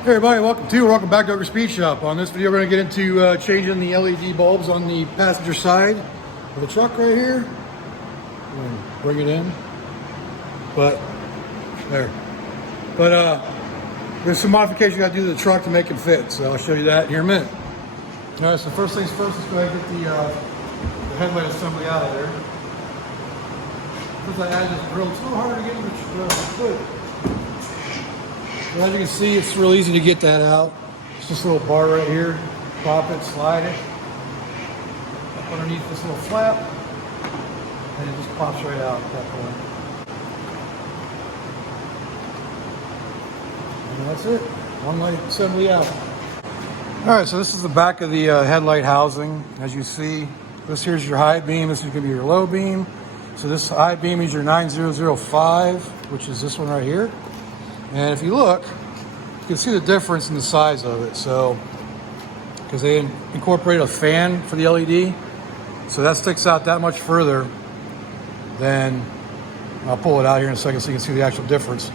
Hey everybody, welcome back to Ogre Speed Shop. On this video we're going to get into changing the LED bulbs on the passenger side of the truck right here. I'm going to bring it in. But there's some modifications you got to do to the truck to make it fit, so I'll show you that here in a minute. Alright, so first things first, let's go ahead and get the headlight assembly out of there. Since I added this grill, it's a little harder to get in the hood. Well, as you can see, it's real easy to get that out. It's this little bar right here. Pop it, slide it up underneath this little flap, and it just pops right out at that point. And that's it. One light assembly out. Alright, so this is the back of the headlight housing. As you see, this here's your high beam, this is going to be your low beam. So this high beam is your 9005, which is this one right here. And if you look, you can see the difference in the size of it. So, because they incorporate a fan for the LED, so that sticks out that much further than, I'll pull it out here in a second so you can see the actual difference.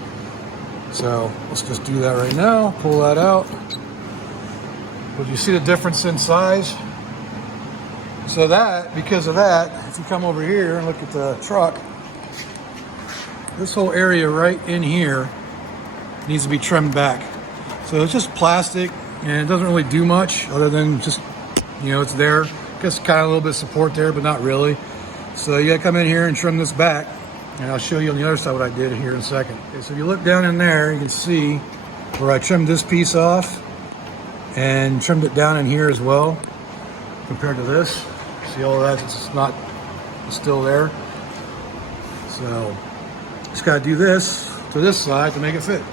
So let's just do that right now, pull that out. But you see the difference in size? So that, because of that, if you come over here and look at the truck, this whole area right in here needs to be trimmed back. So it's just plastic and it doesn't really do much other than just, you know, it's there. Just kind of a little bit of support there, but not really. So you gotta come in here and trim this back, and I'll show you on the other side what I did here in a second. Okay, so if you look down in there, you can see where I trimmed this piece off and trimmed it down in here as well compared to this. See all that, it's still there. So just gotta do this to this side to make it fit.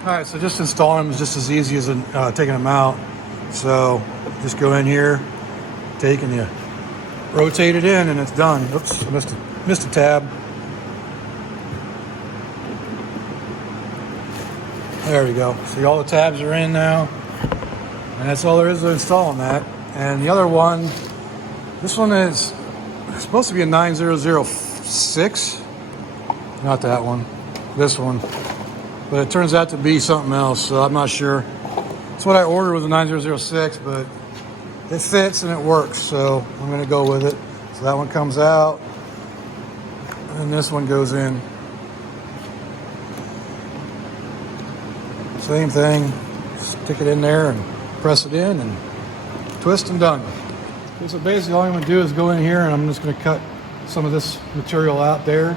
All right, so just installing them is just as easy as taking them out. So just go in here, take and you rotate it in and it's done. Oops, I missed a tab. There we go. See, all the tabs are in now. And that's all there is to installing that. And the other one, this one is supposed to be a 9006. Not that one, this one. But it turns out to be something else, so I'm not sure. That's what I ordered with the 9006, but it fits and it works, so I'm gonna go with it. So that one comes out, and this one goes in. Same thing, stick it in there and press it in and twist and done. Okay, so basically all I'm gonna do is go in here and I'm just gonna cut some of this material out there.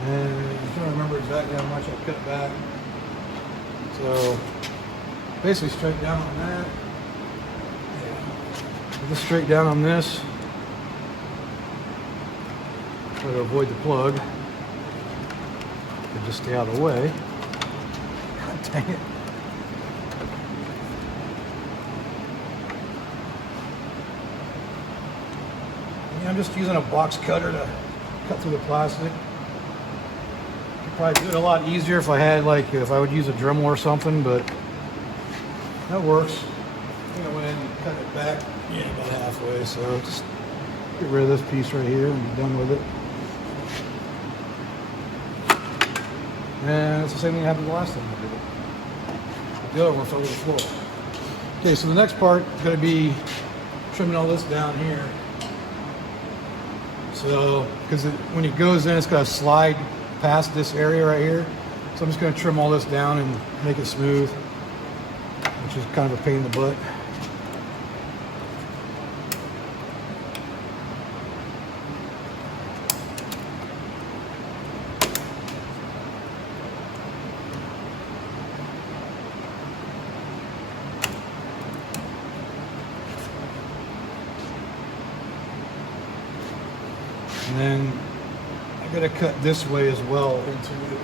And I'm trying to remember exactly how much I cut back. So basically straight down on that. Just straight down on this. Try to avoid the plug. And just stay out of the way. God dang it. Yeah, I'm just using a box cutter to cut through the plastic. Probably do it a lot easier if I had, like, if I would use a Dremel or something, but that works. I think I went in and cut it back, about halfway, so just get rid of this piece right here and be done with it. And it's the same thing that happened the last time I did it. The other one fell to the floor. Okay, so the next part is going to be trimming all this down here. So, because when it goes in, it's got to slide past this area right here. So I'm just going to trim all this down and make it smooth, which is kind of a pain in the butt. And then I gotta cut this way as well into it.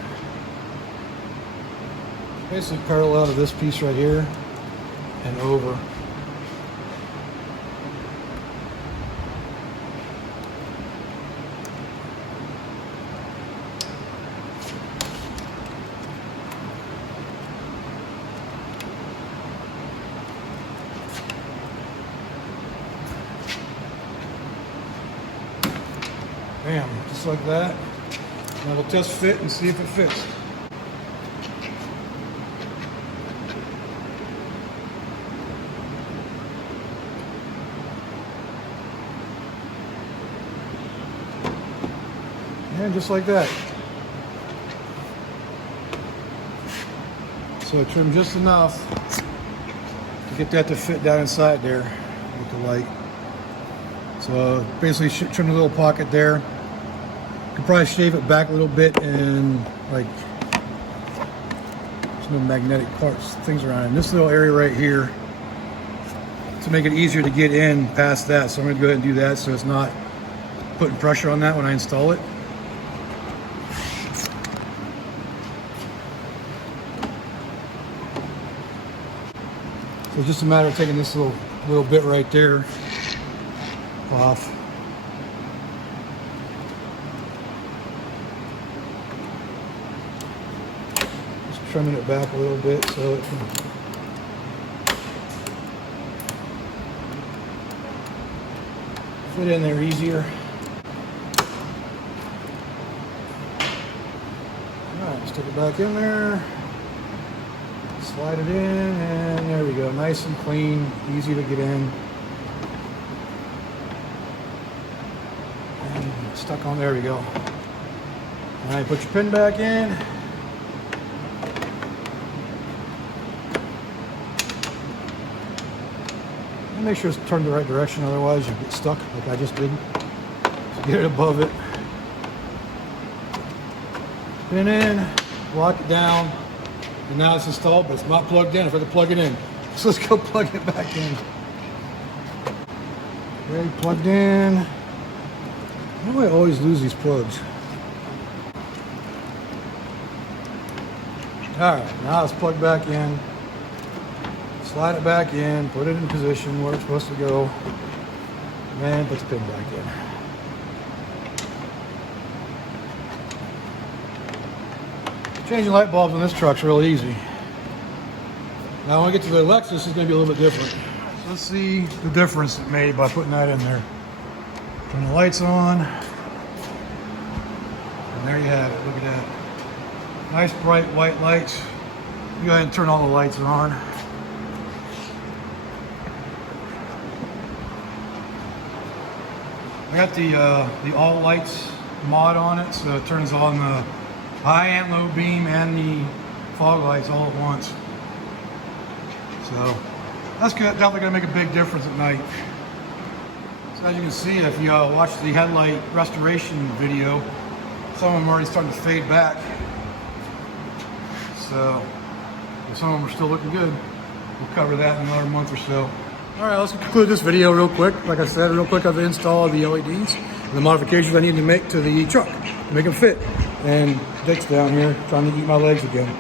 Basically parallel to this piece right here and over. Bam, just like that. Now we'll test fit and see if it fits. And just like that. So I trimmed just enough to get that to fit down inside there with the light. So basically trim a little pocket there. You can probably shave it back a little bit and like there's no magnetic parts, things around it. And this little area right here to make it easier to get in past that. So I'm going to go ahead and do that so it's not putting pressure on that when I install it. So it's just a matter of taking this little bit right there off. Just trimming it back a little bit so it can fit in there easier. Alright, stick it back in there. Slide it in, and there we go. Nice and clean, easy to get in. And stuck on, there we go. All right, put your pin back in. And make sure it's turned the right direction, otherwise you get stuck like I just did. So get it above it. Pin in, lock it down. And now it's installed, but it's not plugged in. If I can plug it in. So let's go plug it back in. Okay, plugged in. Why do I always lose these plugs? Alright, now it's plugged back in. Slide it back in, put it in position where it's supposed to go. And put the pin back in. Changing light bulbs on this truck's really easy. Now when I get to the Lexus, it's going to be a little bit different. So let's see the difference it made by putting that in there. Turn the lights on. And there you have it. Look at that. Nice bright white lights. Go ahead and turn all the lights on. I got the all lights mod on it, so it turns on the high and low beam and the fog lights all at once. So that's good. Definitely going to make a big difference at night. So as you can see, if you watch the headlight restoration video, some of them are already starting to fade back. So some of them are still looking good. We'll cover that in another month or so. All right, let's conclude this video real quick. Like I said, real quick, I've installed the LEDs and the modifications I need to make to the truck to make them fit. And Dick's down here trying to eat my legs again.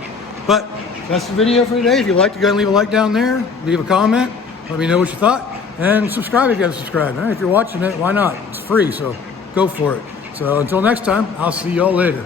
But that's the video for today. If you liked it, go ahead and leave a like down there. Leave a comment. Let me know what you thought. And subscribe if you haven't subscribed. If you're watching it, why not? It's free, so go for it. So until next time, I'll see y'all later.